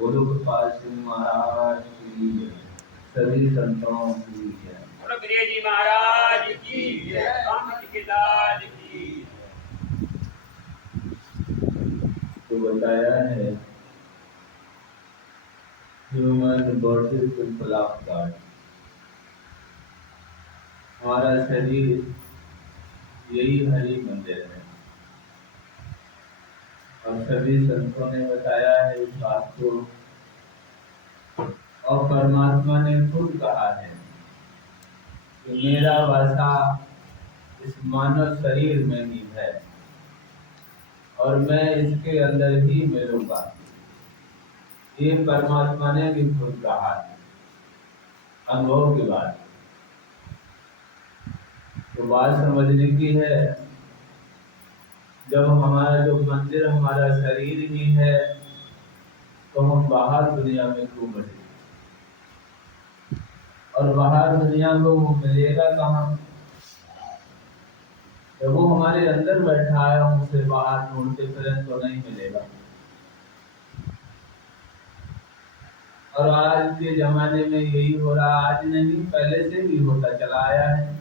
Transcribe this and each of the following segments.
बोलो गोपाल सिंह महाराज की जय। सभी संतों की जय। बोलो वीरे जी महाराज की जय। स्वामी जी के लाल की। तो बताया है human body simple of God. हमारा शरीर यही हरि मंदिर है और सभी संतों ने बताया है इस बात को और परमात्मा ने खुद कहा है कि मेरा वासा इस मानव शरीर में ही है और मैं इसके अंदर ही मिलूंगा। ये परमात्मा ने भी खुद कहा है, अनुभव की बात। तो बात समझने की है, जब हमारा जो मंदिर हमारा शरीर ही है तो हम बाहर दुनिया में क्यों बने और बाहर दुनिया में वो मिलेगा कहाँ जब वो हमारे अंदर बैठा है। हम उसे बाहर ढूंढते फिरें तो नहीं मिलेगा। और आज के जमाने में यही हो रहा, आज नहीं पहले से भी होता चला आया है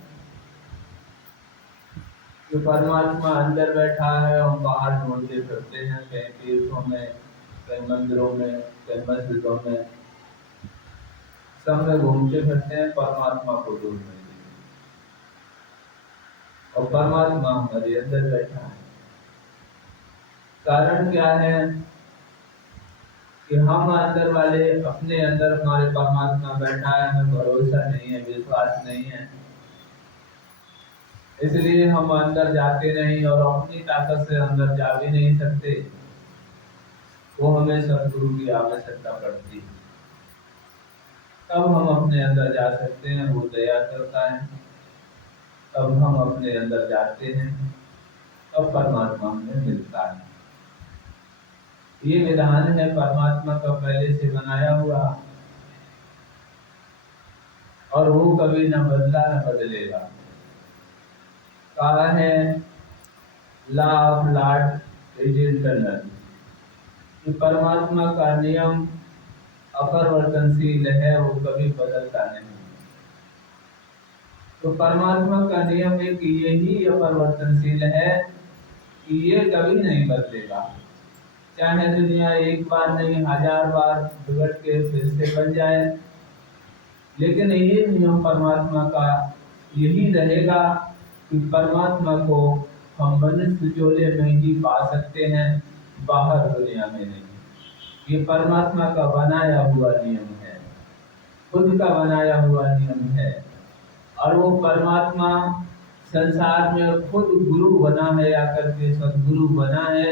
कि परमात्मा अंदर बैठा है, हम बाहर ढूंढते फिरते हैं, कहीं तीर्थों में, कहीं मंदिरों में, कहीं मस्जिदों में, सब में घूमते फिरते हैं परमात्मा को ढूंढने के लिए। और परमात्मा हमारे अंदर बैठा है। कारण क्या है कि हम अंदर वाले अपने अंदर हमारे परमात्मा बैठा है, हमें भरोसा नहीं है, विश्वास नहीं है, इसलिए हम अंदर जाते नहीं और अपनी ताकत से अंदर जा भी नहीं सकते। वो हमें सदगुरु की आवश्यकता पड़ती है, तब हम अपने अंदर जा सकते हैं। वो दया करता है, तब हम अपने अंदर जाते हैं, तब परमात्मा हमें मिलता है। ये विधान है परमात्मा का पहले से बनाया हुआ और वो कभी न बदला न बदलेगा। कहा है law of Lord is eternal, कि परमात्मा का नियम अपरिवर्तनशील है, वो कभी बदलता नहीं। तो परमात्मा का नियम एक यही अपरिवर्तनशील है कि ये कभी नहीं बदलेगा। चाहे दुनिया एक बार नहीं 1000 बार बिगड़ के फिर से बन जाए, लेकिन ये नियम परमात्मा का यही रहेगा कि परमात्मा को हम मनुष्य चोले में ही पा सकते हैं, बाहर दुनिया में नहीं। ये परमात्मा का बनाया हुआ नियम है, खुद का बनाया हुआ नियम है। और वो परमात्मा संसार में खुद गुरु बना है, आकर के सदगुरु बना है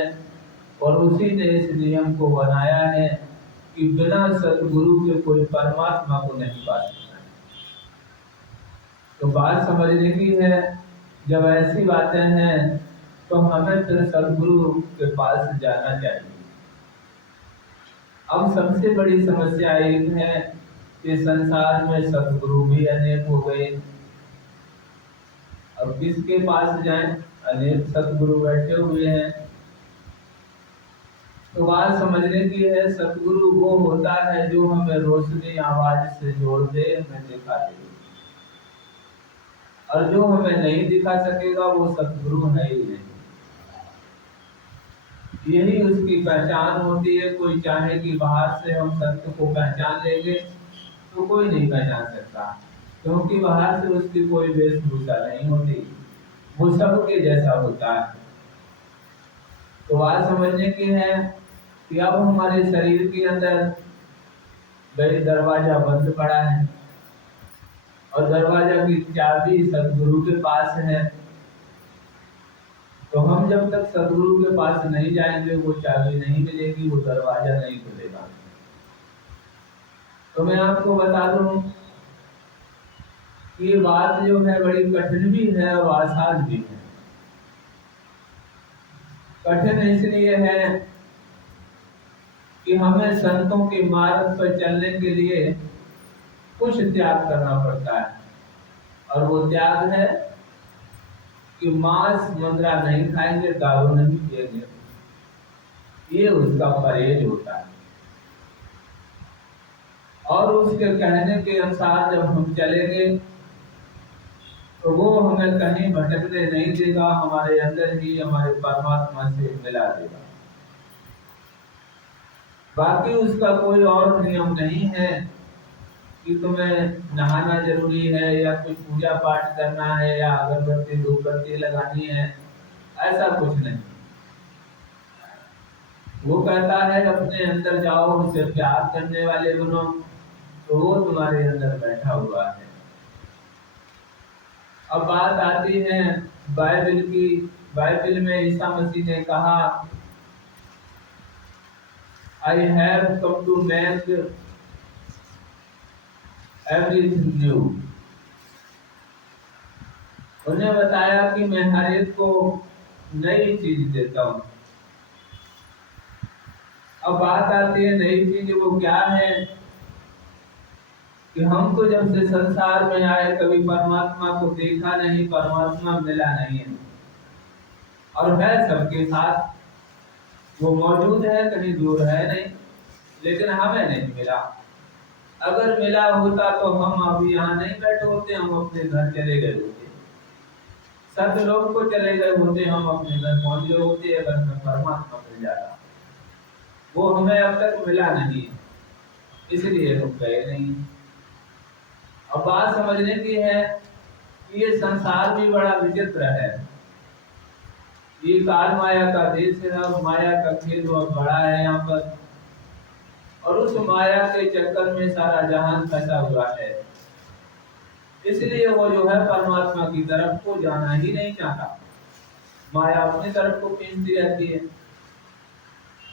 और उसी ने इस नियम को बनाया है कि बिना सदगुरु के कोई परमात्मा को नहीं पा सकता। तो बात समझने की है, जब ऐसी बातें हैं तो हमें फिर सदगुरु के पास जाना चाहिए। अब सबसे बड़ी समस्या एक है कि संसार में सदगुरु भी अनेक हो गए। अब किसके पास जाएं? अनेक सदगुरु बैठे हुए हैं। तो बात समझने की है, सदगुरु वो होता है जो हमें रोशनी आवाज से जोड़ दे, हमें दिखा दे। और जो हमें नहीं दिखा सकेगा वो सदगुरु है ही नहीं। यही उसकी पहचान होती है। कोई चाहे कि बाहर से हम सत्य को पहचान लेंगे तो कोई नहीं पहचान सकता, क्योंकि बाहर से उसकी कोई वेशभूषा नहीं होती, वो सबके जैसा होता है। तो बात समझने की है कि अब हमारे शरीर के अंदर भाई दरवाजा बंद पड़ा है और दरवाजा की चाबी सदगुरु के पास है। तो हम जब तक सदगुरु के पास नहीं जाएंगे वो चाबी नहीं मिलेगी, वो दरवाजा नहीं खुलेगा। तो मैं आपको बता दूं कि ये बात जो है बड़ी कठिन भी है और आसान भी है। कठिन इसलिए है कि हमें संतों के मार्ग पर चलने के लिए कुछ त्याग करना पड़ता है, और वो त्याग है कि मांस मदिरा नहीं खाएंगे, दारू नहीं पिएंगे। ये उसका परहेज होता है। और उसके कहने के अनुसार जब हम चलेंगे तो वो हमें कहीं भटकने नहीं देगा, हमारे अंदर ही हमारे परमात्मा से मिला देगा। बाकी उसका कोई और नियम नहीं है कि तुम्हें नहाना जरूरी है या कुछ पूजा पाठ करना है या अगरबत्ती धूपबत्ती लगानी है, ऐसा कुछ नहीं। वो कहता है अपने अंदर जाओ, उनसे प्यार करने वाले बनो, तो वो तुम्हारे अंदर बैठा हुआ है। अब बात आती है बाइबल की। बाइबल में ईसा मसीह ने कहा, I have come to make everything new. उन्हें बताया कि मैं हर एक को नई चीज देता हूं। अब बात आती है नई चीज वो क्या है कि हम तो जब से संसार में आए कभी परमात्मा को देखा नहीं, परमात्मा मिला नहीं है, और है सबके साथ, वो मौजूद है, कहीं दूर है नहीं, लेकिन हमें नहीं मिला। अगर मिला होता तो हम अभी यहाँ नहीं बैठे होते, हम अपने घर चले गए होते। सब लोग को चले गए होते, हम अपने घर पहुंच गए होते अगर हमें परमात्मा मिल जाता। वो हमें अब तक मिला नहीं, इसलिए हम गए नहीं। अब बात समझने की है कि ये संसार भी बड़ा विचित्र है। ये काल माया का देश है और माया का खेल बहुत बड़ा है यहाँ पर, और उस माया के चक्कर में सारा जहान फंसा हुआ है। इसलिए वो जो है परमात्मा की तरफ को जाना ही नहीं चाहता। माया अपनी तरफ को खींचती रहती है,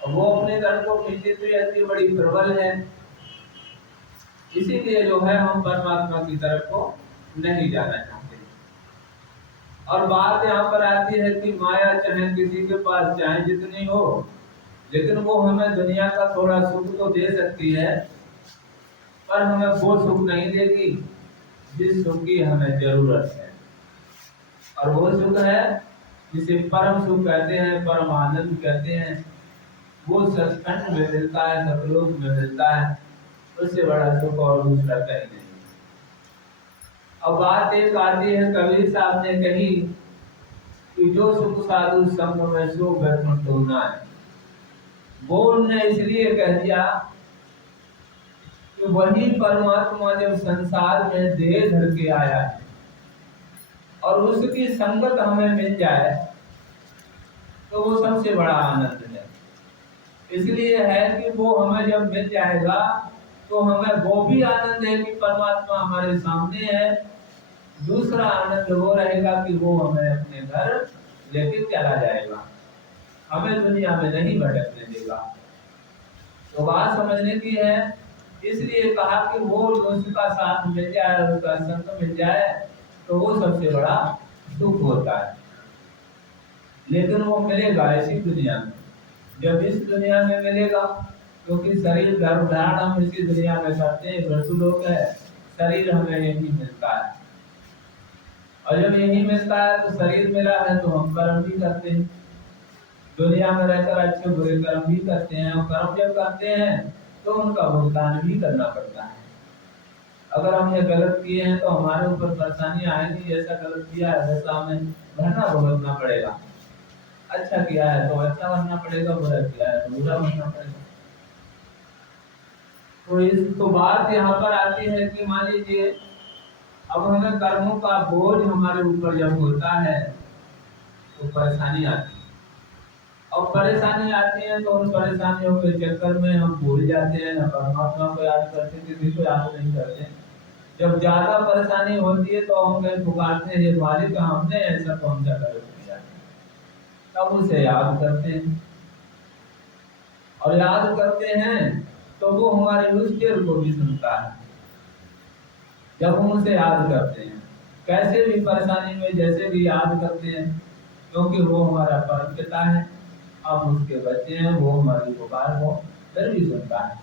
और वो अपनी तरफ को खींचती रहती है, बड़ी प्रबल है। इसीलिए जो है हम परमात्मा की तरफ को नहीं जाना चाहते। और बात यहाँ पर आती है कि माया चाहे किसी के पास चाहे जितनी हो, लेकिन वो हमें दुनिया का थोड़ा सुख तो दे सकती है, पर हमें वो सुख नहीं देगी जिस सुख की हमें जरूरत है। और वो सुख है जिसे परम सुख कहते हैं, परम आनंद कहते हैं। वो सचखंड में मिलता है, सतलोक में मिलता है, उससे बड़ा सुख और दूसरा कहीं नहीं। अब बात एक आती है, कबीर साहब ने कही कि जो सुख साधु संग में सो बैठन तो ना है। वो उन्होंने इसलिए कह दिया कि वही परमात्मा जब संसार में देह धर के आया है और उसकी संगत हमें मिल जाए तो वो सबसे बड़ा आनंद है। इसलिए है कि वो हमें जब मिल जाएगा तो हमें वो भी आनंद है कि परमात्मा हमारे सामने है। दूसरा आनंद वो रहेगा कि वो हमें अपने घर लेके चला जाएगा, हमें दुनिया में नहीं भटकने देगा। तो बात समझने की है, इसलिए कहा कि वो उसका साथ मिल जाए, उसका संग मिल जाए तो वो सबसे बड़ा सुख होता है। लेकिन वो मिलेगा ऐसी दुनिया में, जब इस दुनिया में मिलेगा, क्योंकि शरीर गर्भ धारण हम इसी दुनिया में करते हैं, वृषु लोक है, शरीर हमें यही मिलता है। और जब यही मिलता है तो शरीर मिला है तो हम कर्म भी करते हैं, दुनिया में रहकर अच्छे बुरे कर्म भी करते हैं। और कर्म जब करते हैं तो उनका भुगतान भी करना पड़ता है। अगर हमने गलत किए हैं तो हमारे ऊपर परेशानी आएगी, जैसा गलत किया है वैसा हमें भरना भुगतना पड़ेगा। अच्छा किया है तो अच्छा भरना पड़ेगा, बुरा किया है तो बुरा भरना पड़ेगा। तो इस तो बात यहाँ पर आती है कि मान लीजिए अब हमें कर्मों का बोझ हमारे ऊपर जब होता है तो परेशानी आती है, और परेशानी आती है तो उन परेशानियों के चक्कर में हम भूल जाते हैं, न परमात्मा को याद करते, किसी को याद नहीं करते। जब ज्यादा परेशानी होती है तो हम कहीं पुकारते हैं, मालिक हमने ऐसा कौन सा गलत किया, तब उसे याद करते हैं। और याद करते हैं तो वो हमारे उस शेर को भी सुनता है जब हम उसे याद करते हैं, कैसे भी परेशानी में जैसे भी याद करते हैं, क्योंकि वो हमारा परम पिता है, हम उसके बच्चे हैं, वो हमारी पुकार को फिर भी सुनता है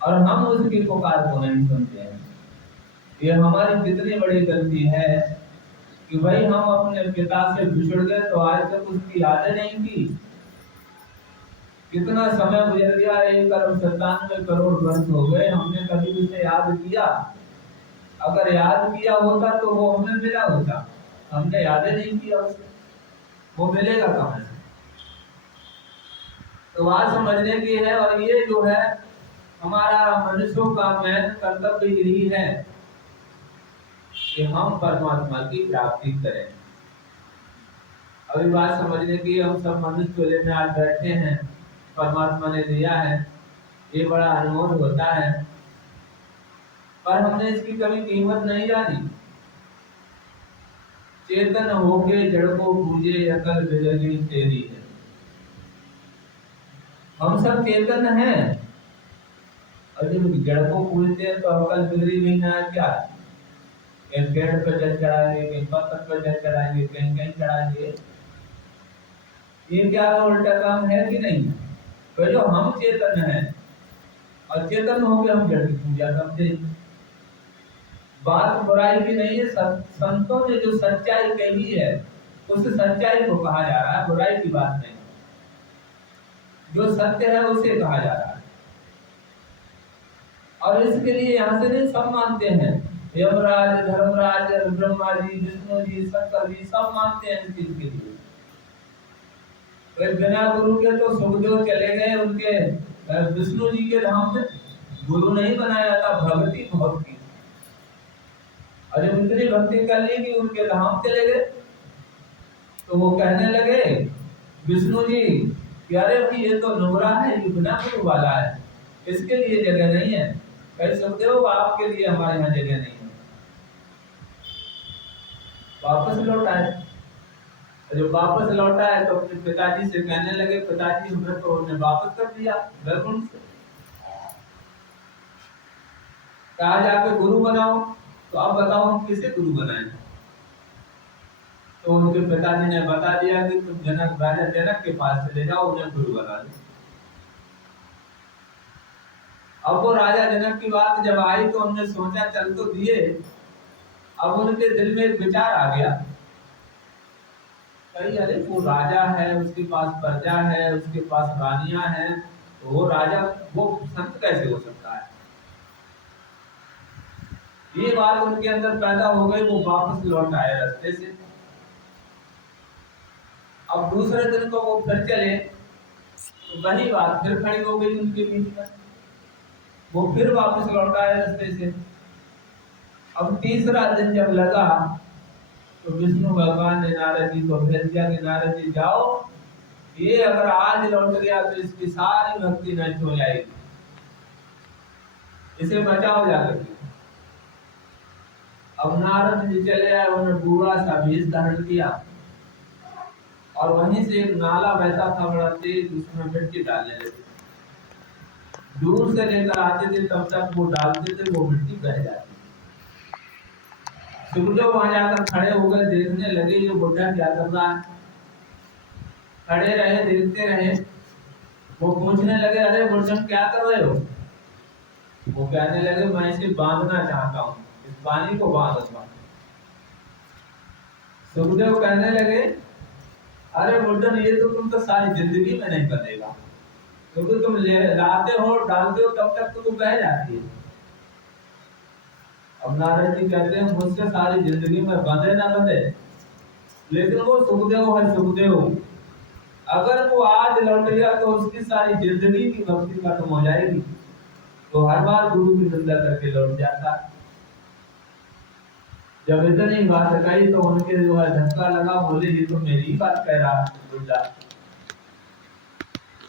और हम उसकी पुकार को नहीं सुनते हैं। ये हमारी कितनी बड़ी गलती है कि भाई हम अपने पिता से बिछड़ गए तो आज तक उसकी यादें नहीं की कितना समय गुजर गया, 1 अरब 97 करोड़ वर्ष हो गए, हमने कभी उसे याद किया? अगर याद किया होता तो वो हमें मिला होता, हमने याद ही नहीं किया उसे, वो मिलेगा कहाँ से? तो बात समझने की है। और ये जो है हमारा मनुष्यों का मेन कर्तव्य यही है कि हम परमात्मा की प्राप्ति करें। अभी बात समझने की, हम सब मनुष्य टोले में आज बैठे हैं, परमात्मा ने दिया है, ये बड़ा अनमोल होता है, पर हमने इसकी कभी कीमत नहीं जानी। चेतन होके जड़ को पूजे, अकल बिगड़ी तेरी है। हम सब चेतन हैं, और जब जड़ को पूजते हैं तो अकल बिगड़ी नहीं है क्या? एक पेड़ पर जल चढ़ाएंगे, कहीं पत्थर पर जल चढ़ाएंगे, कहीं कहीं चढ़ाएंगे, ये क्या उल्टा काम है कि नहीं? तो जो हम चेतन हैं और चेतन होके हम जड़ की पूजा करते हैं। बात बुराई की नहीं है, संतों ने जो सच्चाई कही है उस सच्चाई को कहा जा रहा है, बुराई की बात नहीं। जो सत्य है उसे कहा जा रहा है, और इसके लिए यहाँ से नहीं सब मानते हैं, यमराज, धर्मराज, ब्रह्मा जी, विष्णु जी, शंकर जी सब मानते हैं इस चीज के लिए। बिना गुरु के तो सुखदेव चले गए उनके विष्णु जी के धाम में, गुरु नहीं बनाया था, भक्ति बहुत की। और जब इतनी भक्ति कर ली कि उनके धाम चले गए, तो वो कहने लगे विष्णु जी कि अरे भाई ये तो नोरा है, ये बिना गुरु वाला है, इसके लिए जगह नहीं है। कहे सुखदेव आपके लिए हमारे यहाँ जगह नहीं है। वापस लौट आए, जब वापस लौटा है तो अपने पिताजी से कहने लगे पिताजी हमें तो उन्होंने वापस कर दिया वैकुंठ से, कहा जाके गुरु बनाओ, तो अब बताओ हम किसे गुरु बनाएं? तो उनके पिताजी ने बता दिया कि तुम जनक, राजा जनक के पास चले जाओ, उन्हें गुरु बना दो। अब वो राजा जनक की बात जब आई तो उन्होंने सोचा चल तो दिए, अब उनके दिल में एक विचार आ गया, कहीं अरे वो राजा है, उसके पास प्रजा है, उसके पास रानियां हैं, तो वो राजा वो संत कैसे हो सकता है? ये बात उनके अंदर पैदा हो गई, वो वापस लौट आए रास्ते से। अब दूसरे दिन को वो फिर चले तो वही बात फिर खड़ी हो गई उनके बीच में, वो फिर वापस लौट आए रास्ते से। अब तीसरा दिन जब लगा तो विष्णु भगवान ने नारद जी को भेज दिया कि नारद जी जाओ, ये अगर आज लौट गया तो इसकी सारी भक्ति नष्ट हो जाएगी, इसे बचाओ जाकर के। अब नारद जी चले आए, उन्होंने बूढ़ा सा भेष धारण किया, और वहीं से एक नाला बहता था बड़ा तेज, उसमें मिट्टी डालने लगे। दूर से लेकर आते थे, तब तक वो डालते थे, वो मिट्टी बह जाती। सुखदेव वहां जाकर खड़े हो गए, देखने लगे ये बुढ़ा क्या कर रहा है। खड़े रहे, देखते रहे, वो पूछने लगे अरे बुढ़ा क्या कर रहे हो? वो कहने लगे मैं इसे बांधना चाहता हूँ, इस पानी को बांधूंगा। सुखदेव कहने लगे अरे बुढ़न ये तो तुम तो सारी जिंदगी में नहीं बनेगा, क्योंकि तुम लाते हो डालते हो तब तक तो तुम बह जाती है। अब नारद जी कहते हैं मुझसे सारी जिंदगी में बंधे ना बंधे, लेकिन वो सुखदेव है, सुखदेव अगर वो आज लौट गया तो उसकी सारी जिंदगी की भक्ति खत्म हो जाएगी, तो हर बार गुरु की निंदा करके लौट जाता। जब इतनी बात कही तो उनके जो है धक्का लगा, बोले ये तो मेरी ही बात कह रहा बुढ़ा।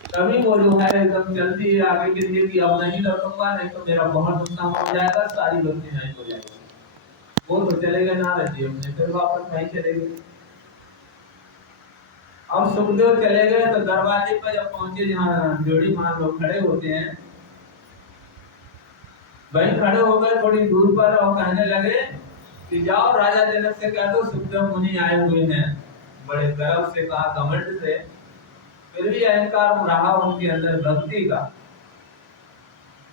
तभी वो जो है एकदम चलती है आगे के लिए कि अब नहीं लौटूंगा, नहीं तो मेरा बहुत नुकसान हो जाएगा, सारी भक्ति नहीं हो जाएगी। वो तो चले गए नारद जी, अपने फिर वापस नहीं चले गए। अब सुखदेव चले गए तो दरवाजे पर जब पहुंचे जहाँ जोड़ी महान लोग खड़े होते हैं, वहीं खड़े हो गए थोड़ी दूर पर, और कहने लगे कि जाओ राजा जनक से कह दो सुखदेव मुनि आए हुए हैं। बड़े गर्व से कहा, घमंड से, फिर भी अहंकार रहा उनके अंदर भक्ति का।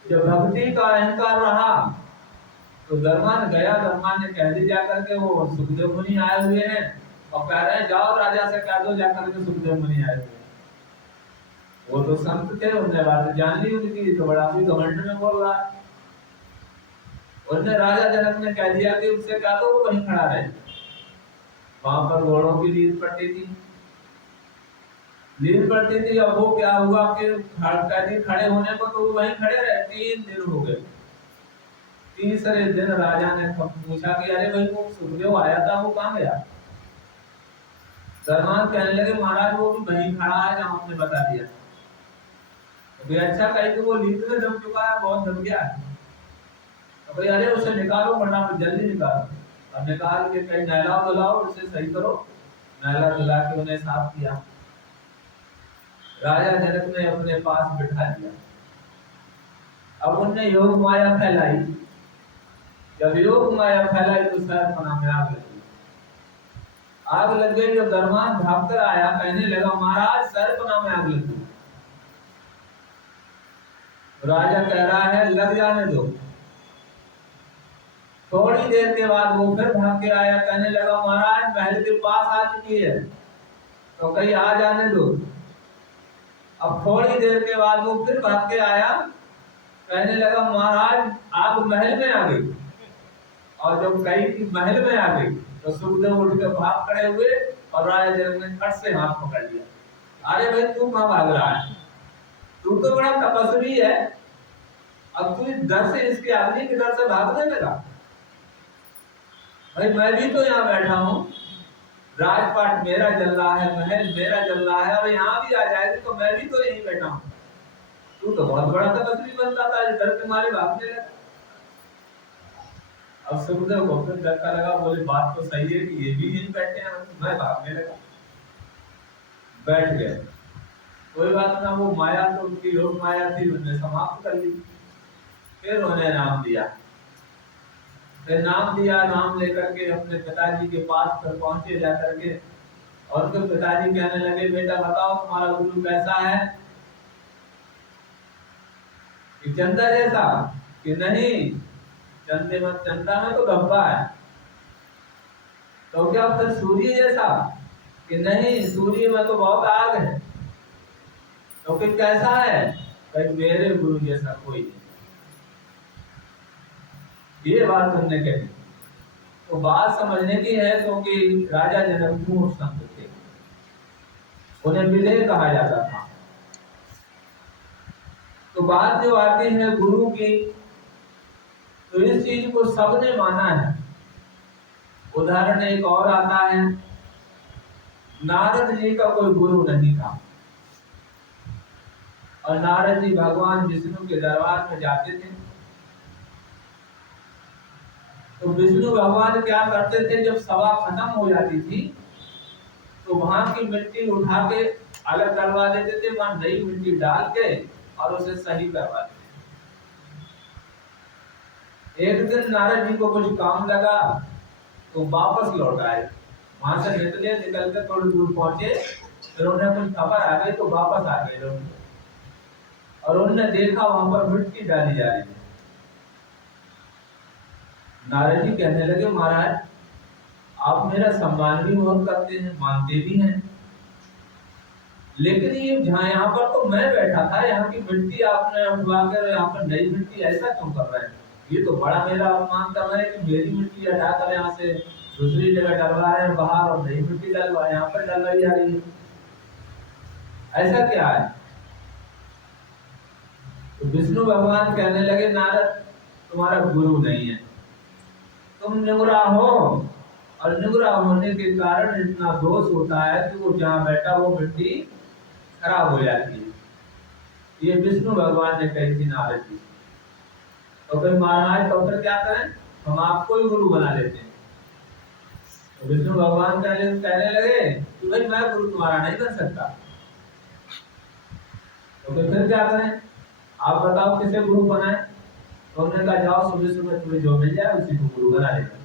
जब भक्ति का अहंकार रहा तो धर्मान गया, धर्मान ने कह दी जाकर के वो सुखदेव मुनि आए हुए हैं, और कह रहे हैं जाओ राजा से कह दो जाकर के सुखदेव मुनि आए हुए हैं। वो तो संत थे, उनने बात जान ली उनकी, तो बड़ा भी घमंड में बोल रहा है। उनने राजा जनक ने कह दिया कि उससे कह दो वो वहीं खड़ा रहे। वहां पर घोड़ों की नींद पड़ती थी, नींद पड़ती थी। अब वो क्या हुआ कि खड़े होने पर तो वो वहीं खड़े रहे। 3 दिन हो गए। तीसरे दिन राजा ने पूछा कि अरे भाई वो सुखदेव आया था, वो कहाँ गया? दरबान कहने लगे महाराज वो भी वहीं खड़ा है जहां आपने बता दिया। तो अच्छा कही तो वो नींद में जम चुका है, बहुत जम गया है। तो भाई अरे उसे निकालो, फटाफट जल्दी निकालो। अब निकाल के कहीं नहलाओ धुलाओ, उसे सही करो। नहला धुला के उन्हें साफ किया। राजा जनक ने अपने पास बिठा दिया। अब उनने योग माया फैलाई। जब योग माया फैलाई तो शहरपनाह में आग लग गई। आग लग गई। जब दरबान भागकर आया, कहने लगा महाराज शहरपनाह में आग लग गई। राजा कह रहा है लग जाने दो। थोड़ी देर के बाद वो फिर भाग के आया, कहने लगा महाराज महल के पास आ चुकी है, तो कहीं आ जाने दो। अब थोड़ी देर के बाद वो फिर भाग के आया, कहने लगा महाराज आग महल में आ गई। और जब कही कि महल में आ गई तो सुखदेव उठ के भाग खड़े हुए और राजा जनक ने फट से हाथ पकड़ लिया। अरे भाई तू कहाँ भाग रहा है? तू तो बड़ा तपस्वी है, अब तू डर से, इसके आदमी के डर से भागने लगा। भाई मैं भी तो यहाँ बैठा हूँ, राजपाट मेरा जल रहा है, महल मेरा जल रहा है, अब यहाँ भी आ जाएगी तो मैं भी तो यहीं बैठा हूँ। तू तो बहुत बड़ा तपस्वी बनता था, डर के मारे भागने लगा। अब सुखदेव को फिर धक्का लगा, बोले बात तो सही है कि ये भी यहीं बैठे हैं, मैं भागने लगा। बैठ गए। कोई बात ना, वो माया तो उनकी योग माया थी, उन्हें समाप्त कर ली। फिर उन्हें नाम दिया। फिर नाम दिया, नाम लेकर के अपने पिताजी के पास पर पहुंचे जाकर के, और फिर पिताजी कहने लगे बेटा बताओ तुम्हारा गुरु कैसा है? कि चंदा जैसा? कि नहीं, चंदा में तो धब्बा है। तो क्या फिर सूर्य जैसा? कि नहीं, सूर्य में तो बहुत आग है। तो फिर कैसा है? भाई मेरे गुरु जैसा कोई नहीं। ये बात हमने कही। तो बात समझने की है, क्योंकि राजा जनक मूर्ख संत थे, उन्हें विलेय कहा जाता था। तो बात जो आती है गुरु की, तो इस चीज को सबने माना है। उदाहरण एक और आता है, नारद जी का कोई गुरु नहीं था, और नारद जी भगवान विष्णु के दरबार में जाते थे। तो विष्णु भगवान क्या करते थे, जब सभा खत्म हो जाती थी तो वहां की मिट्टी उठा के अलग करवा देते थे, वहां नई मिट्टी डाल के और उसे सही करवा देते। एक दिन नारद जी को कुछ काम लगा तो वापस लौट आए। वहां से निकले, निकल के थोड़ी दूर पहुंचे, फिर उन्हें कुछ खबर आ गई तो वापस आ गए लोग, और उन्होंने देखा वहां पर मिट्टी डाली जा रही है। नारद जी कहने लगे महाराज आप मेरा सम्मान भी बहुत करते हैं, मानते भी हैं, लेकिन ये जहाँ यहाँ पर तो मैं बैठा था, यहाँ की मिट्टी आपने उठवा कर यहाँ पर नई मिट्टी ऐसा क्यों कर रहे हैं? ये तो बड़ा मेरा अपमान कर रहे हैं कि मेरी मिट्टी हटाकर यहाँ से दूसरी जगह डलवा रहे हैं बाहर, और नई मिट्टी डलवा यहाँ पर डलवाई जा रही है, ऐसा क्या है? तो विष्णु भगवान कहने लगे नारद तुम्हारा गुरु नहीं है, तुम निगुरा हो, और निगुरा होने के कारण इतना दोष होता है कि वो जहाँ बैठा वो मिट्टी खराब हो जाती है। ये विष्णु भगवान ने कही थी नारद जी। तो फिर महाराज तो फिर क्या करें, हम आपको ही गुरु बना लेते हैं। तो विष्णु भगवान कहने लगे कि भाई मैं गुरु तुम्हारा नहीं बन सकता। तो फिर क्या करें, आप बताओ किसे गुरु बनाए? तो उन्होंने कहा जाओ सुबह सुबह तुम्हें जो मिल जाए उसी को गुरु बना लेना।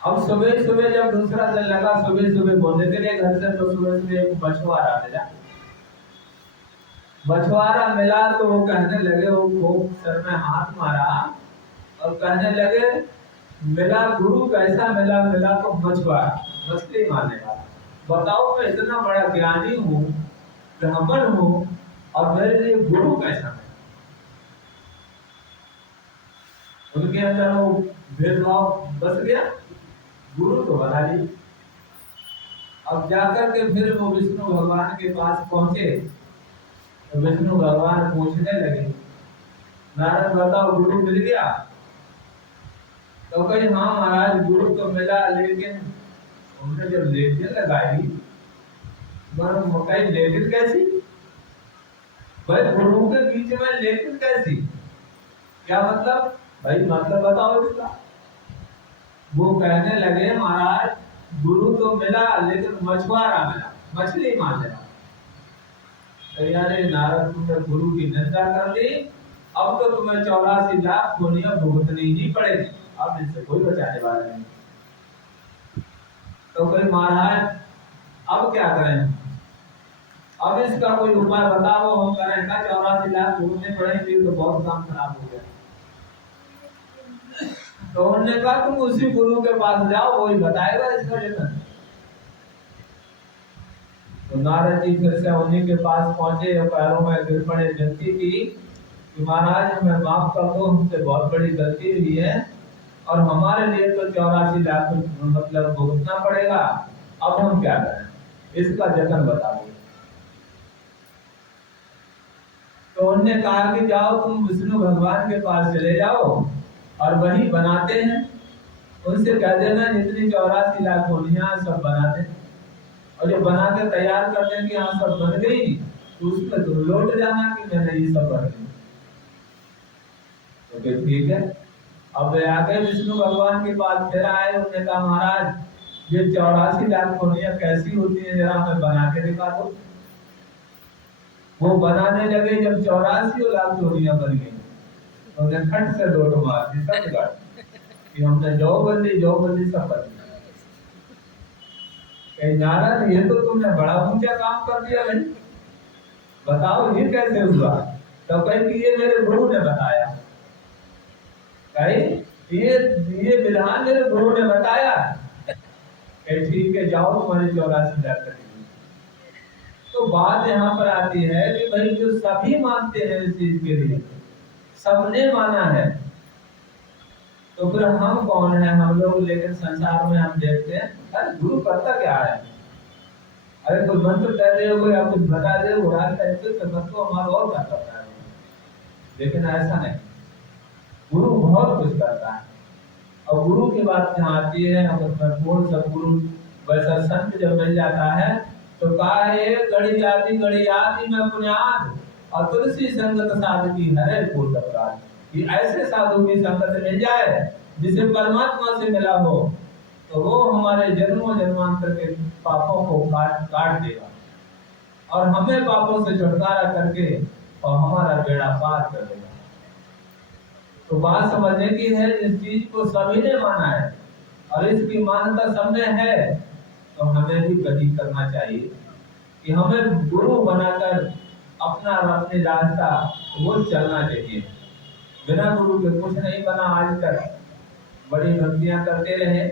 अब सुबह सुबह जब दूसरा दिन लगा, सुबह सुबह बोलने के लिए घर से, तो सुबह सुबह एक मछुआरा मिला। मछुआरा मिला तो वो कहने लगे, वो सर में हाथ मारा और कहने लगे मिला गुरु कैसा मिला? मिला तो मछुआरा, मछली मारने वाला। बताओ मैं इतना बड़ा ज्ञानी हूँ, ब्राह्मण हूँ और मेरे लिए गुरु कैसा है। उनके अंदर वो भेदभाव बस गया, गुरु तो बना ली। अब जाकर के फिर वो विष्णु भगवान के पास पहुंचे तो विष्णु भगवान पूछने लगे, नारद बताओ गुरु मिल गया? तो कही हाँ महाराज गुरु तो मिला, लेकिन उन्होंने जब लेटिन लगाई कहीं लेटिन कैसी? भाई गुरु के बीच में लेटिन कैसी? क्या मतलब? भाई मतलब बताओ इसका। वो कहने लगे महाराज गुरु तो मिला लेकिन मछुआरा मिला, मछली मार लेना। तो यार नारद तुमने गुरु की निंदा कर दी, अब तो तुम्हें 84 लाख पुण्य भुगतनी ही पड़ेगी, अब इससे कोई बचाने वाला नहीं। तो कोई महाराज अब क्या करें? अब इसका कोई उपाय बताओ, हम करें ना 84 लाख भुगतने पड़ेंगे तो बहुत काम खराब हो गया। तो उन्होंने कहा तुम उसी गुरु के पास जाओ, वही बताएगा इसका जतन। तो नारद जी फिर से उन्हीं के पास पहुंचे और पैरों में गिर पड़े, विनती की कि महाराज हमें माफ कर दो, हमसे बहुत बड़ी गलती हुई है और हमारे लिए तो 84 लाख मतलब भुगतना पड़ेगा, अब हम क्या करें, इसका जतन बता दो। तो उन्होंने कहा कि जाओ तुम विष्णु भगवान के पास चले जाओ और वही बनाते हैं, उनसे कह देना जितनी 84 लाख होनियां सब बना दे, और जो बना के तैयार कर दें कि हाँ सब बन गई, तो उसमें तुम लौट जाना कि मैंने ये सब बन गई। तो फिर ठीक है। अब आके विष्णु भगवान के पास फिर आए, उन्होंने कहा महाराज ये 84 लाख होनियां कैसी होती है, जरा हमें बना के दिखा दो। वो बनाने लगे, जब 84 लाख होनियां बन गई उन्हें खट से दौड़ मार दी सब गाड़ कि हमने जो बल्ली सब बन गई। नारद ये तो तुमने बड़ा ऊंचा काम कर दिया भाई, बताओ ये कैसे हुआ? तो कहीं कि ये मेरे गुरु ने बताया, कहीं ये विधान मेरे गुरु ने बताया। ठीक है जाओ तुम्हारी 84 लाख करेंगे। तो बात यहाँ पर आती है कि भाई जो सभी मानते हैं इस चीज के लिए, सबने माना है, तो फिर हम कौन है हम लोग? लेकिन संसार में हम देखते हैं अरे गुरु करता क्या है, अरे कोई मंत्र कह दे कोई आप कुछ बता दे उड़ा करके तो बस तो हमारा और क्या करता है। लेकिन ऐसा नहीं, गुरु बहुत कुछ करता है। और गुरु की बात जहाँ आती है, अगर पूर्ण सदगुरु वैसा संत जब मिल जाता है तो कहा है गड़ी आती मैं पुण्याद और तुलसी संगत साधकी हरे कोट अपराध। ये ऐसे साधु की संगत मिल जाए जिसे परमात्मा से मिला हो, तो वो हमारे जन्मों जन्मांतर के पापों को काट देगा और हमें पापों से छुटकारा करके और हमारा बेड़ा पार कर देगा। तो बात समझने की है, इस चीज को सभी ने माना है और इसकी मान्यता सब में है, तो हमें भी गति करना चाहिए कि हमें गुरु बनाकर अपनी रास्ता वो चलना चाहिए। बिना गुरु के कुछ नहीं बना, आज तक बड़ी भक्तियां करते रहे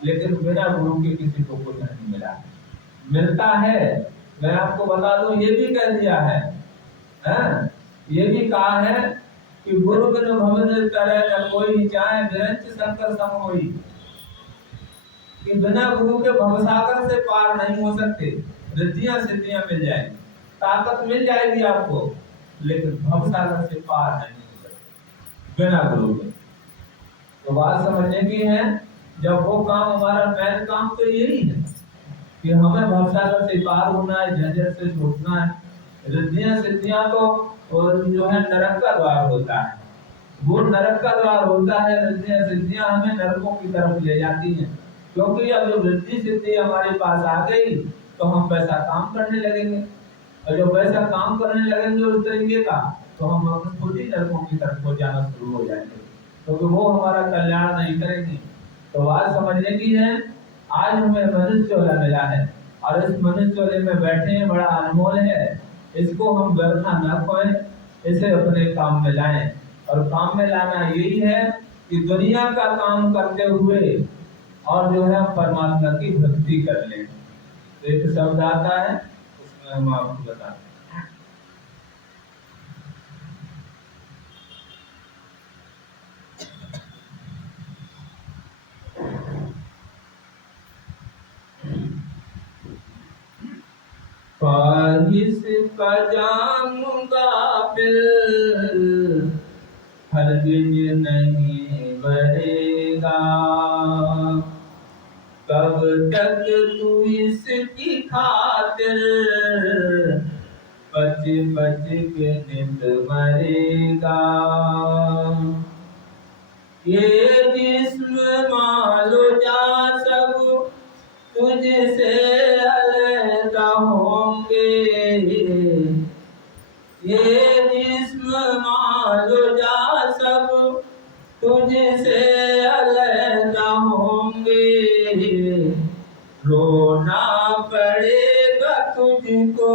लेकिन बिना गुरु के किसी को कुछ नहीं मिला। मिलता है, मैं आपको बता दूं, ये भी कह दिया है, ये भी कहा है कि गुरु बिन भवन करे न कोई, चाहे निरंच शंकर सम होई। कि बिना गुरु के भवसागर से पार नहीं हो सकते। रिद्धियां सिद्धियां मिल जाएंगी, ताकत मिल जाएगी आपको, लेकिन भवसागर से पार नहीं हो सकते बिना गुरु के। तो बात समझने की है, जब वो काम हमारा मेन काम तो यही है कि हमें भवसागर से पार होना है, झंझट से छूटना है। रिद्धियां सिद्धियां तो जो है नरक का द्वार होता है, वो नरक का द्वार होता है। रिद्धियां सिद्धियां हमें नरकों की तरफ ले जाती हैं, क्योंकि अब जो रिद्धि सिद्धि हमारे पास आ गई तो हम वैसा काम करने लगेंगे, और जब वैसा काम करने लगेंगे उस तरीके का, तो हम खुद ही नरकों की तरफ हो जाना शुरू हो जाएंगे, क्योंकि वो हमारा कल्याण नहीं करेंगे। तो बात समझने की है, आज हमें मनुष्य चोला मिला है और इस मनुष्य चोले में बैठे हैं, बड़ा अनमोल है, इसको हम व्यर्था न खोएं, इसे अपने काम में लाएं। और काम में लाना यही है कि दुनिया का काम करते हुए और जो है परमात्मा की भक्ति कर लें। तो एक शब्द आता है, उसमें हम आपको बताते हैं। ख्वाहिश का जाम गाफिल हरगिज नहीं बढ़ेगा, कब तक तू इसकी खातिर बच बच के नित मरेगा। ये जिस्म मालो जा सब तुझसे अलग होंगे, ये जिस्म मालो जा सब तुझसे अलग होंगे। रोना पड़ेगा तुझको,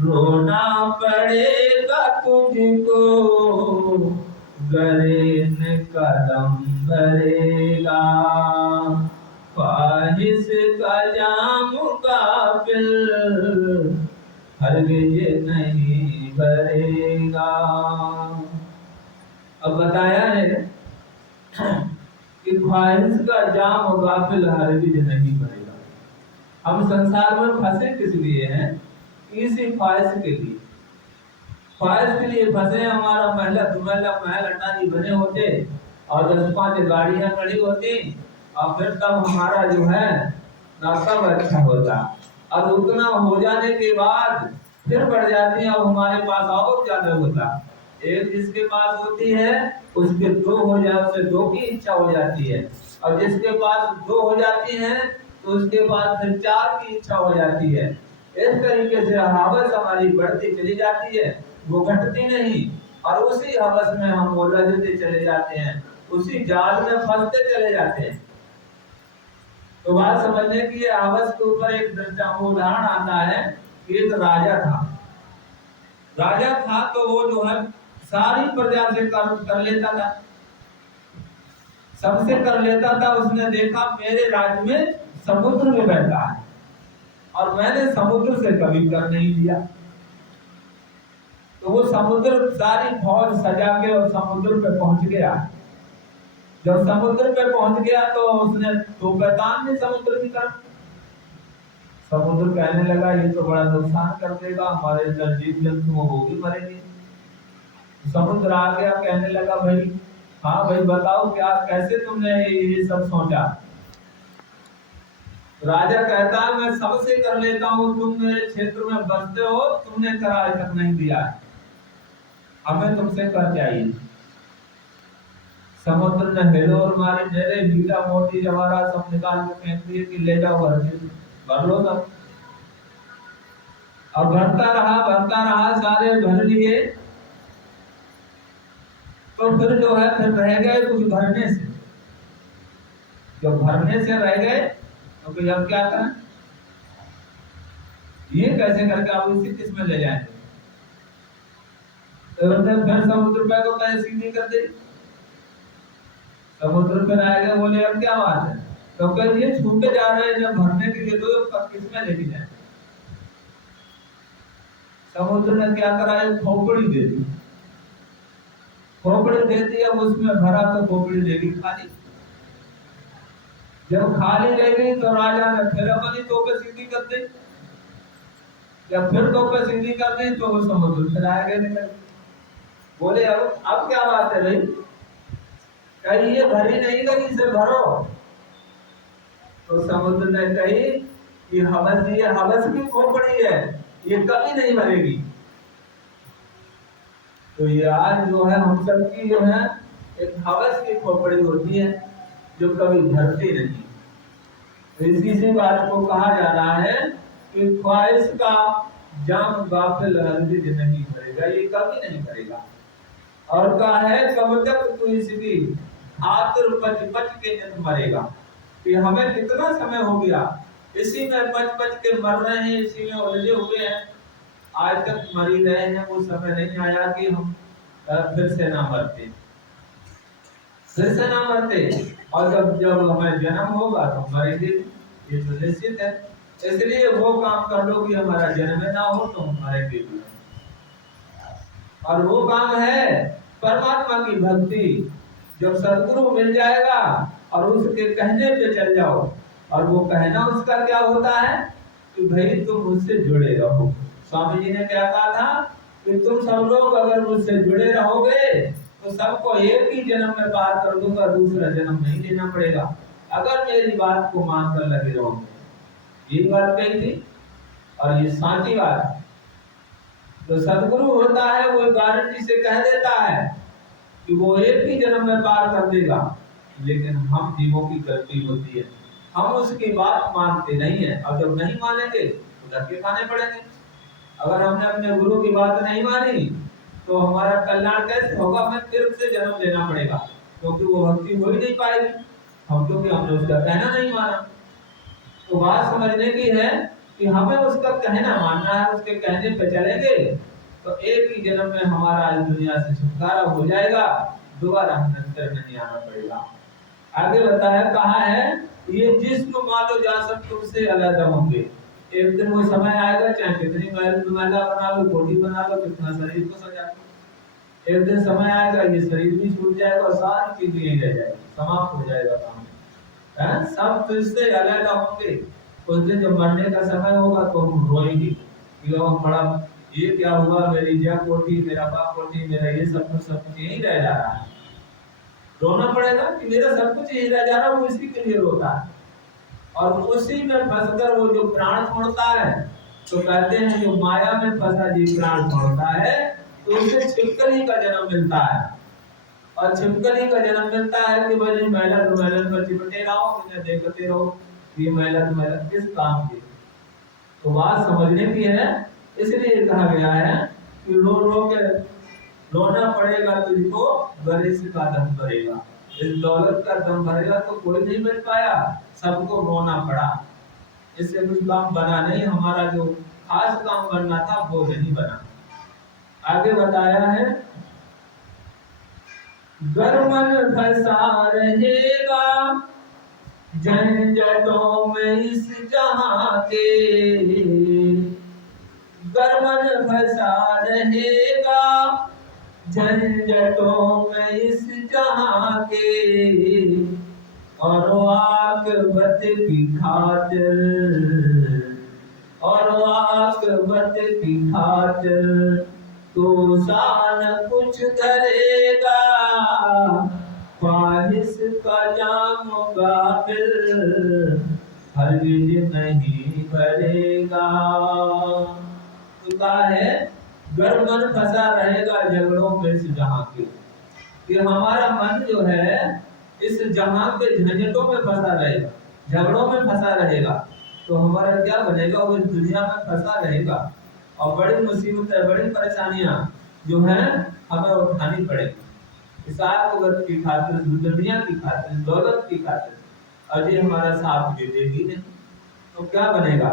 रोना पड़ेगा तुझको, गरीन कदम भरेगा। ख्वाहिश का जाम गाफिल हरगिज नहीं भरेगा। अब बताया है कि ख्वाहिश का जाम गाफिल हरगिज नहीं भरेगा। हम संसार में फंसे किस लिए हैं? इसी ख्वाहिश के लिए, ख्वाहिश के लिए फंसे। हमारा महल अट्टारी बने होते और 10-5 गाड़ियां खड़ी होती और फिर तब हमारा जो है ना सब अच्छा होता। अब उतना हो जाने के बाद फिर बढ़ जाती है, अब हमारे पास और ज्यादा होता। एक जिसके पास होती है उसके 2 हो जाए, उससे 2 की इच्छा हो जाती है, और जिसके पास 2 हो जाती है तो उसके पास फिर 4 की इच्छा हो जाती है। इस तरीके से हवस हमारी बढ़ती चली जाती है, वो घटती नहीं, और उसी हवस में हम उलझते चले जाते हैं, उसी जाल में फंसते चले जाते हैं। तो बात समझने की हवस के ऊपर एक उदाहरण आता है कि एक राजा था तो वो जो है सारी प्रजा से कर लेता था, सबसे कर लेता था। उसने देखा मेरे राज्य में समुद्र में बहता है और मैंने समुद्र से कभी कर नहीं लिया। तो वो समुद्र सारी फौज सजा के और समुद्र पे पहुंच गया। जब समुद्र पे पहुंच गया तो उसने तोपेदान ने समुद्र की तरफ। समुद्र कहने लगा ये तो बड़ा नुकसान कर देगा, हमारे अंदर जीव जंतु वो भी मरेंगे। समुद्र आ गया, कहने लगा भाई हाँ भाई बताओ क्या, कैसे तुमने ये सब सोचा? राजा कहता है मैं सबसे कर लेता हूँ, तुम मेरे क्षेत्र में बसते हो, तुमने करा आज तक नहीं दिया, हमें तुमसे कर चाहिए। समुद्र ने हिलोर मारे, मेरे हीरा मोती जवाहरात सब निकाल के फेंक दिए कि ले जाओ भर लो सब। अब भरता रहा, सारे भर लिए। तो फिर जो है फिर रह गए कुछ भरने से, जो भरने से रह गए तो फिर अब क्या करें? ये कैसे करके आप इसी किस्म ले जाएंगे? तो फिर समुद्र पे को कैसे सीधी कर दी। समुद्र पे आए गए, बोले अब क्या बात है? तो कल ये छूटे जा रहे हैं जब भरने के लिए, तो किसमें लेके जाए? समुद्र ने क्या करा, एक खोपड़ी दे दी। खोपड़ी दे दी, अब उसमें भरा तो खोपड़ी देगी खाली। जब खाली रह गई तो राजा ने फिर अपनी तोपे सीधी कर दी। जब फिर तोपे सीधी कर दी तो वो समुद्र फिर आए गए निकल। बोले अब क्या बात है भाई? कहीं ये भरी नहीं गई, इसे भरो। तो समुद्र ने कही कि ये हवस की खोपड़ी है, ये कभी नहीं भरेगी। तो ये आज जो है हम सबकी जो है एक हवस की खोपड़ी होती है जो कभी भरती नहीं। तो इसी से बात को कहा जा रहा है कि ख्वाहिश का जाम गाफिल हरगिज नहीं भरेगा, ये कभी नहीं भरेगा। और कहा है कब तक तू इसकी आतुर बच बच के नित मरेगा, कि हमें कितना समय हो गया इसी में बच बच के मर रहे हैं, इसी में उलझे हुए हैं, आज तक मर ही रहे हैं। वो समय नहीं आया कि हम फिर से ना मरते, और जब हमें जन्म होगा तो मरेंगे, ये तो निश्चित है। इसलिए वो काम कर लो कि हमारा जन्म ना हो तो हमारे भी। और वो काम है परमात्मा की भक्ति। जब सदगुरु मिल जाएगा और उसके कहने पे चल जाओ, और वो कहना उसका क्या होता है कि भाई तुम मुझसे जुड़े रहो। स्वामी जी ने क्या कहा था कि तुम सब लोग अगर मुझसे जुड़े रहोगे तो सबको एक ही जन्म में पार कर दूंगा, दूसरा जन्म नहीं लेना पड़ेगा, अगर मेरी बात को मानकर लगे रहोगे। ये बात कही थी और ये साची बात है। तो सदगुरु होता है वो गारंटी से कह देता है कि वो एक ही जन्म में पार कर देगा, लेकिन हम जीवों की गलती होती है, हम उसकी बात मानते नहीं है, और जब नहीं मानेंगे तो धक्के खाने पड़ेंगे। अगर हमने अपने गुरु की बात नहीं मानी तो हमारा कल्याण कैसे होगा? हमें फिर से जन्म लेना पड़ेगा, क्योंकि वो भक्ति हो ही नहीं पाएगी हम, क्योंकि हमने उसका कहना नहीं माना। तो बात समझने की है कि हमें उसका कहना मानना है, उसके कहने पे चलेंगे तो एक ही जन्म में हमारा इस दुनिया से छुटकारा हो जाएगा, दोबारा हमें अंतर नहीं आना पड़ेगा। आगे बताया कहा है ये जिस्म मालो जा सब तुमसे अलग होंगे। एक दिन वो समय आएगा, चाहे कितनी माला बना लो, बॉडी बना लो, कितना शरीर को सजा लो, एक दिन समय आएगा ये शरीर भी छूट जाएगा और सारी चीजें यही रह जाएगी, समाप्त हो जाएगा काम है, सब तुझसे अलग होंगे। उस दिन जब मरने का समय होगा तो हम रोएंगे कि हम बड़ा ये क्या हुआ, मेरी जय कोठी, मेरा बाप कोठी, मेरा ये सब कुछ यही रह जा रहा है। रोना पड़ेगा कि मेरा सब कुछ यही रह जा रहा है, वो इसी के लिए रोता है। और उसी में फंसकर वो जो प्राण छोड़ता है, तो कहते हैं जो माया में फंसा जी प्राण छोड़ता है तो उसे छिपकली का जन्म मिलता है। और छिपकली का जन्म मिलता है कि भाई महिला तो महिला पर चिपटे रहो, मुझे देखते रहो, ये महिला तो महिला किस काम की। तो बात समझने की है, इसलिए कहा गया है कि रो रो के रोना पड़ेगा तुझको, गरीस का दम भरेगा। इस दौलत का दम भरेगा तो कोई नहीं मिल पाया, सबको रोना पड़ा, इससे कुछ काम बना नहीं, हमारा जो खास काम बनना था वो नहीं बना। आगे बताया है गर मन फंसा रहेगा झंझटों में इस जहां के, गर मन फंसा रहेगा झंझटों में इस जहां के, और आकबत की खातिर, और आकबत की खातिर तो शान कुछ धरेगा, ख्वाहिश का जाम गाफिल हरगिज नहीं भरेगा। तो कहा है गर मन फंसा रहेगा झगड़ों में इस जहां के, कि हमारा मन जो है इस जहां के झंझटों में फंसा रहेगा, झगड़ों में फंसा रहेगा, तो हमारा क्या बनेगा? वो इस दुनिया में फंसा रहेगा और बड़ी मुसीबतें, बड़ी परेशानियां जो हैं हमें उठानी पड़ेगी इस आत्मगत की खातिर, दुनिया की खातिर, दौलत की खातिर, और ये हमारा साथ भी देगी नहीं तो क्या बनेगा?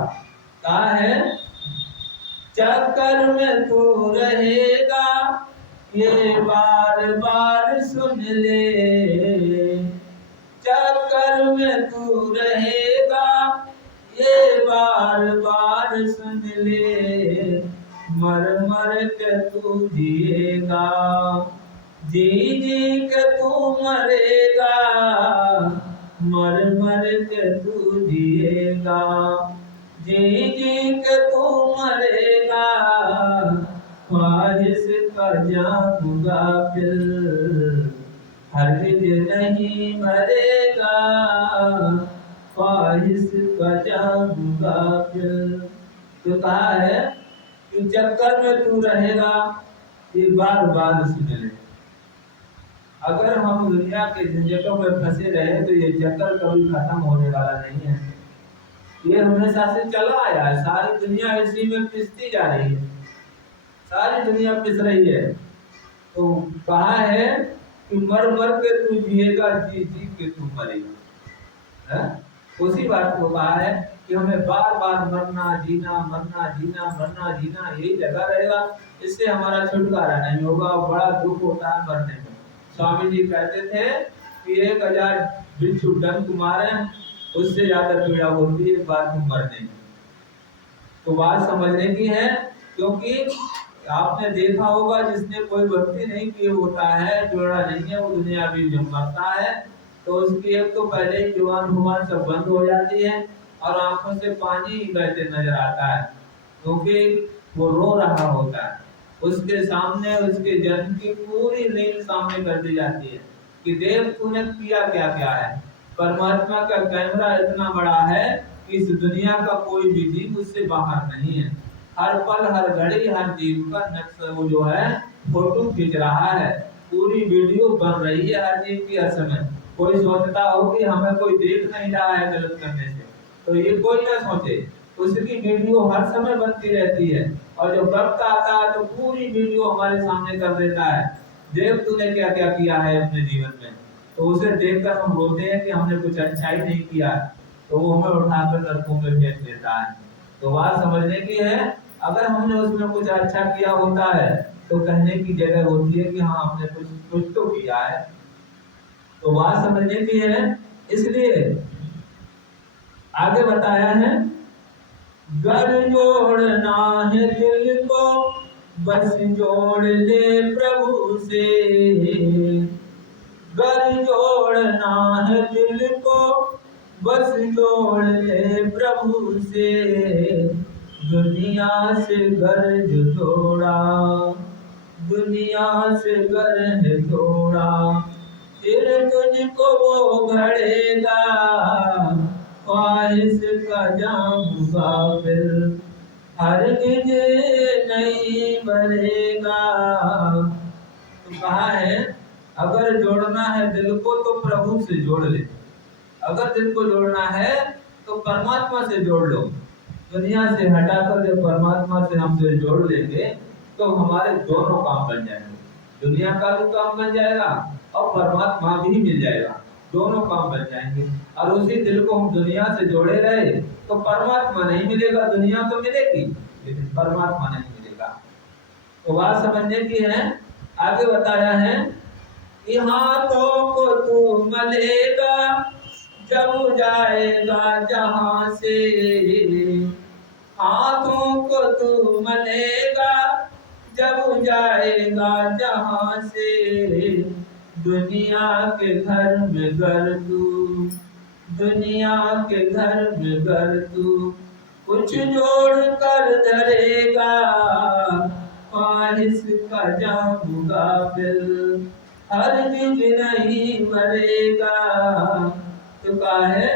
कहा है चक्कर में तू रहेगा ये बार बार सुन ले, चक्कर में तू रहेगा ये बार बार सुन ले, मर मर के तू जिएगा, जी जी के तू मरेगा, मर मर के तू जिएगा, जी जी के तू मरेगा, ख्वाहिश का जाऊंगा फिर हरगिज नहीं मरेगा, ख्वाहिश का जाऊंगा फिर। तो कहा है कि चक्कर में तू रहेगा ये बार बार सुन ले। अगर हम दुनिया के झंझटों में फंसे रहे तो ये चक्कर कभी खत्म होने वाला नहीं है, ये हमेशा से चला आया है, सारी दुनिया इसी में पिसती जा रही है, सारी दुनिया पिस रही है। तो कहा है कि मर मर के तू जिएगा, जी जी के तू मरेगा, है? उसी बात को कहा है कि हमें बार बार मरना जीना, मरना जीना, मरना जीना यही लगा रहेगा, इससे हमारा छुटकारा नहीं होगा, बड़ा दुख होता है मरने में। स्वामी जी कहते थे कि 1000 बिच्छू डंक मारे उससे ज्यादा पीड़ा होती है एक बार तुम मरने में। तो बात समझने की है, क्योंकि आपने देखा होगा जिसने कोई भक्ति नहीं की होता है, जोड़ा नहीं है, वो दुनियावी जो मरता है तो उसकी एक तो पहले ही जुबान जुबान सब बंद हो जाती है और आंखों से पानी बहते नजर आता है, क्योंकि वो रो रहा होता है। उसके सामने उसके जन्म की पूरी रील सामने कर दी जाती है कि देव तूने किया क्या क्या है। परमात्मा का कैमरा इतना बड़ा है कि इस दुनिया का कोई भी जीव उससे बाहर नहीं है। हर पल हर घड़ी हर जीव का नक्शा वो जो है फोटो खींच रहा है, पूरी वीडियो बन रही है हर जीव की हर समय। कोई सोचता हो कि हमें कोई देख नहीं रहा है गलत करने से, तो ये कोई ना सोचे, उसकी वीडियो हर समय बनती रहती है और जब वक्त आता है तो पूरी वीडियो हमारे सामने कर देता है, देव तूने क्या क्या किया है अपने जीवन में। तो उसे देखकर हम रोते हैं कि हमने कुछ अच्छा ही नहीं किया, तो वो हमें उठाकर नरकों में फेंक देता है। तो बात समझने की है, अगर हमने उसमें कुछ अच्छा किया होता है तो कहने की जगह होती है कि हाँ हमने कुछ कुछ तो किया है। तो बात समझने की है, इसलिए आगे बताया है, घर जोड़ना है दिल को बस जोड़ ले प्रभु से, घर जोड़ना है दिल को बस जोड़ ले प्रभु से, दुनिया से घर जो जोड़ा, दुनिया से घर है जोड़ा, फिर तुझको वो घड़ेगा ख्वाहिश का जाऊंगा फिर, हरगिज नहीं मरेगा। तो कहा है अगर जोड़ना है दिल को तो प्रभु से जोड़ ले, अगर दिल को जोड़ना है तो परमात्मा से जोड़ लो। दुनिया से हटाकर जब परमात्मा से हम दिल जोड़ लेंगे तो हमारे दोनों काम बन जाएंगे, दुनिया का भी काम बन जाएगा और परमात्मा भी मिल जाएगा, दोनों काम बन जाएंगे। और उसी दिल को हम दुनिया से जोड़े रहे तो परमात्मा नहीं मिलेगा, दुनिया तो मिलेगी लेकिन परमात्मा नहीं मिलेगा। तो बात समझने की है, आगे बताया है कि हाथों को तू मलेगा जब जाएगा जहां से, हाथों को तू मलेगा जब जाएगा जहां से, दुनिया के घर में घर तू, दुनिया के घर में घर तू, कुछ जोड़ कर धरेगा ख्वाहिश का जाऊंगा फिर, हरगिज नहीं मरेगा। तो कहा है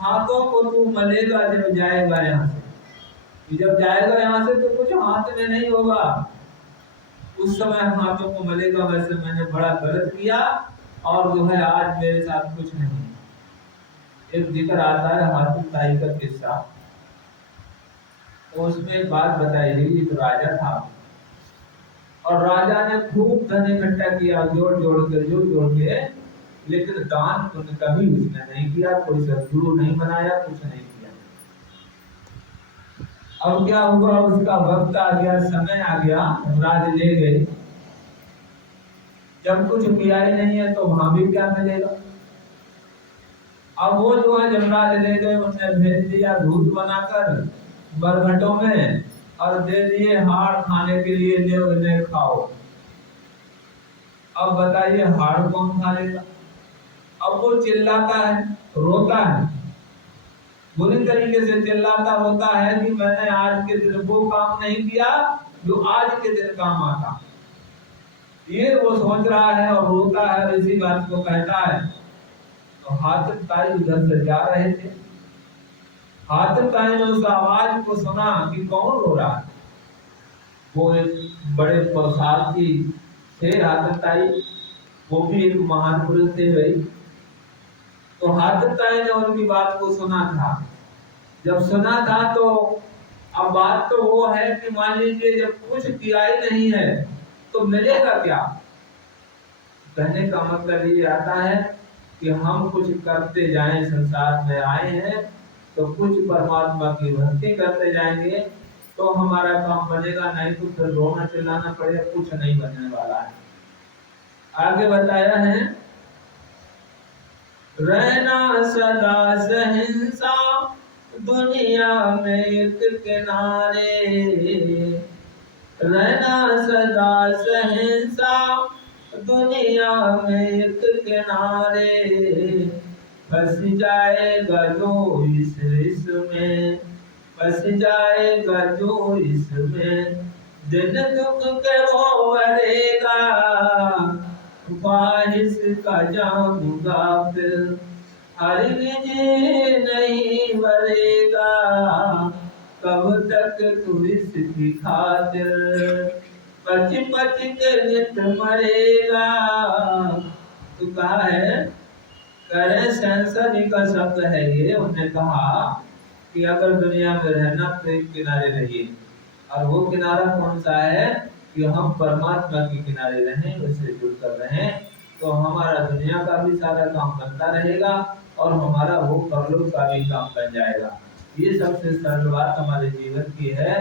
हाथों को तू मलेगा जब जाएगा यहाँ से, जब जाएगा यहाँ से तो कुछ हाथ में नहीं होगा, उस समय हाथों को मलेगा वैसे मैंने बड़ा गलत किया और जो है आज मेरे साथ कुछ नहीं। एक जिक्र आता है हातिम ताई का किस्सा, तो उसमें एक बात बताई गई, एक राजा था और राजा ने खूब धन इकट्ठा किया जोड़ के, लेकिन दान पुण्य कभी उसने नहीं किया, कोई सद्गुरु नहीं बनाया, कुछ नहीं किया। अब क्या हुआ, उसका वक्त आ गया, समय आ गया, राज ले गए। जब कुछ किया ही नहीं है तो वहां भी क्या मिलेगा। अब वो जो है जमराज ले गए, उन्हें भेज दिया दूध बनाकर बरगटों में और दे दिए हाड़ खाने के लिए, ले उन्हें खाओ। अब बताइए हाड़ कौन खा लेगा। अब वो चिल्लाता है, रोता है, बुरी तरीके से चिल्लाता रोता है कि मैंने आज के दिन वो काम नहीं किया जो आज के दिन काम आता। ये वो सोच रहा है और रोता है और इसी बात को कहता है। तो हातिम ताई उधर से जा रहे थे, हातिम ताई ने उस आवाज को सुना कि कौन रो रहा है। वो एक बड़े पुरुषार्थी थे हातिम ताई, वो भी एक महान पुरुष थे भाई। तो हातिम ताई ने उनकी बात को सुना था। जब सुना था तो अब बात तो वो है कि मान लीजिए जब कुछ किया ही नहीं है तो मिलेगा क्या। कहने का मतलब ये आता है कि हम कुछ करते जाएं, संसार में आए हैं तो कुछ परमात्मा की भक्ति करते जाएंगे तो हमारा काम बनेगा, नहीं तो फिर रोना चिल्लाना पड़ेगा, कुछ नहीं बनने वाला है। आगे बताया है, रहना सदा सहिंसा दुनिया में एक किनारे रहना सदा सहसा, दुनिया में एक किनारे फंस जाएगा जो इसमें, फंस जाएगा जो इसमें, दिन दुख के वो मरेगा, ख्वाहिश का जाऊंगा फिर, हरगिज़ नहीं मरेगा, कब तक तू इसकी खातिर, बच बच के नित मरेगा। तो कहा है, करे सेंसर जी का शब्द है ये, उन्होंने कहा कि अगर दुनिया में रहना तो एक किनारे रहिए, और वो किनारा कौन सा है कि हम परमात्मा के किनारे रहें, उससे जुड़कर रहें, तो हमारा दुनिया का भी सारा काम बनता रहेगा और हमारा वो परलोक का भी काम बन जाएगा। ये सबसे सरल बात हमारे जीवन की है।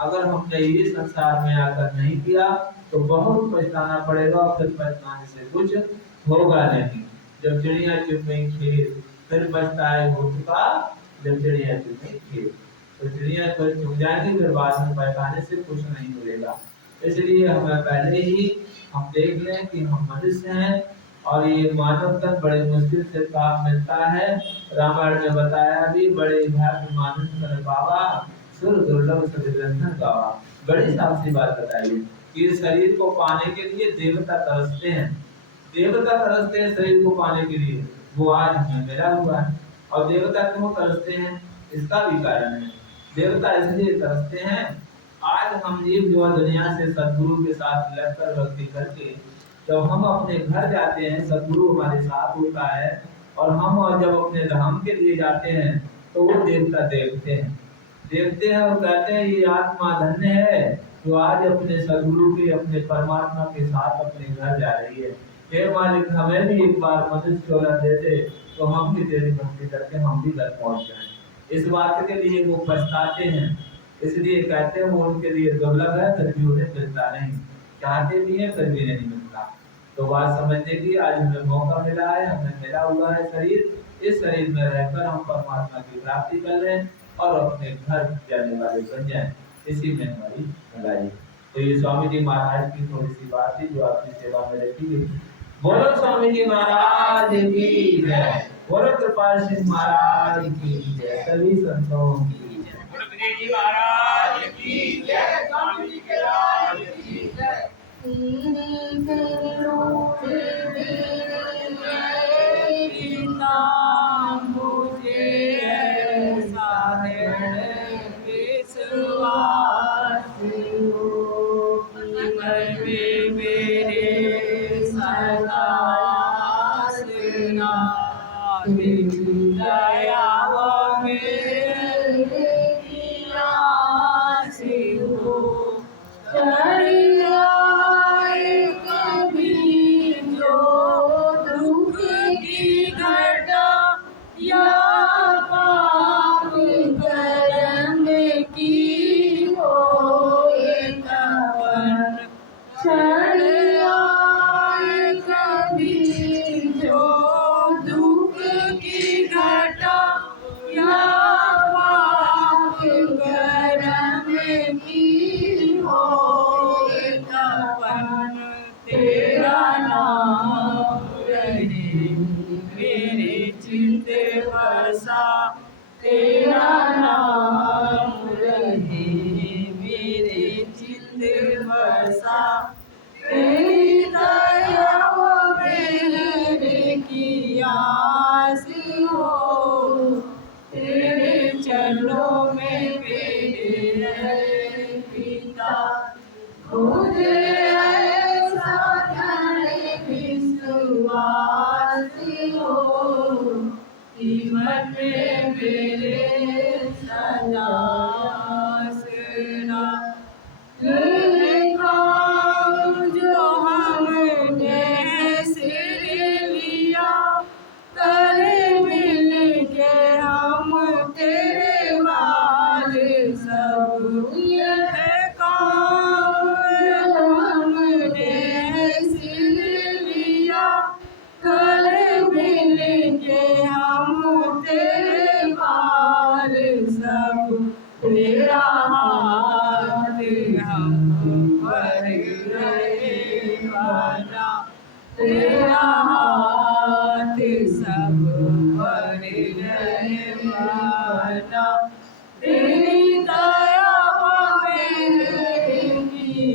अगर हमने ये संसार में आकर नहीं किया तो बहुत पछताना पड़ेगा, और फिर पछताने से कुछ होगा नहीं। जब चिड़िया चुग गई खेत, फिर पछताए हो चुका जब चिड़िया चुग गई खेत। तो चिड़िया तो चुग जाएंगी, फिर बाद में पछताने से कुछ नहीं मिलेगा। इसलिए हमें पहले ही हम देख लें कि हम मनुष्य हैं और ये मानव तन बड़े मुश्किल से काम मिलता है। रामायण में बताया भी, बड़े भाग्य मानुष तन पावा, सुर दुर्लभ सदग्रंथन गावा। बड़ी साफ सी बात बताइए कि इस शरीर को पाने के लिए देवता तरसते हैं, देवता तरसते हैं शरीर को पाने के लिए, वो आज हमें मिला हुआ है। और देवता क्यों तरसते हैं, इसका भी कारण है। देवता इसलिए तरसते हैं, आज हम जीव जो दुनिया से सदगुरु के साथ लगकर भक्ति करके जब हम अपने घर जाते हैं, सदगुरु हमारे साथ होता है, और हम जब अपने धाम के लिए जाते हैं तो वो देवता देखते हैं और कहते हैं ये आत्मा धन्य है जो आज अपने सदगुरु के, अपने परमात्मा के साथ अपने घर जा रही है। हे मालिक, हमें भी एक बार मनुष्य चोला दे दे तो हम भी तेरी भक्ति करके हम भी घर पहुंच जाएं। इस बात के लिए वो पछताते हैं, इसलिए कहते हैं वो उनके लिए दुर्लभ है, फिर भी उन्हें मिलता नहीं, चाहते भी हैं फिर भी नहीं मिलता। तो बात समझने की आज हमें मौका मिला है, हमें मिला हुआ है शरीर, इस शरीर में रहकर हम परमात्मा की प्राप्ति कर लें और अपने घर जाने वाले बन जाएं, इसी में हमारी भलाई। तो ये स्वामी जी महाराज की थोड़ी सी बात थी जो आपकी सेवा में रखी गई। बोलो स्वामी जी महाराज की जय, बोलो कृपाल सिंह महाराज की जय, सभी संतों की जय, गुरुदेव जी महाराज की जय, स्वामी जी के राज की जय। हम तेरे बना, तेरा हाथ सब पर रहमाना, तेरी दया हमें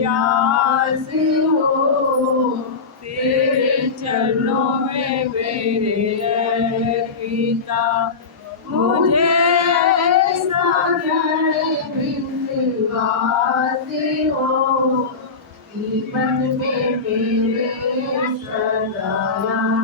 आस हो, तेरे चरणों में मेरे पिता, मुझे ऐसा विश्वास हो, जीवन में मेरे सदा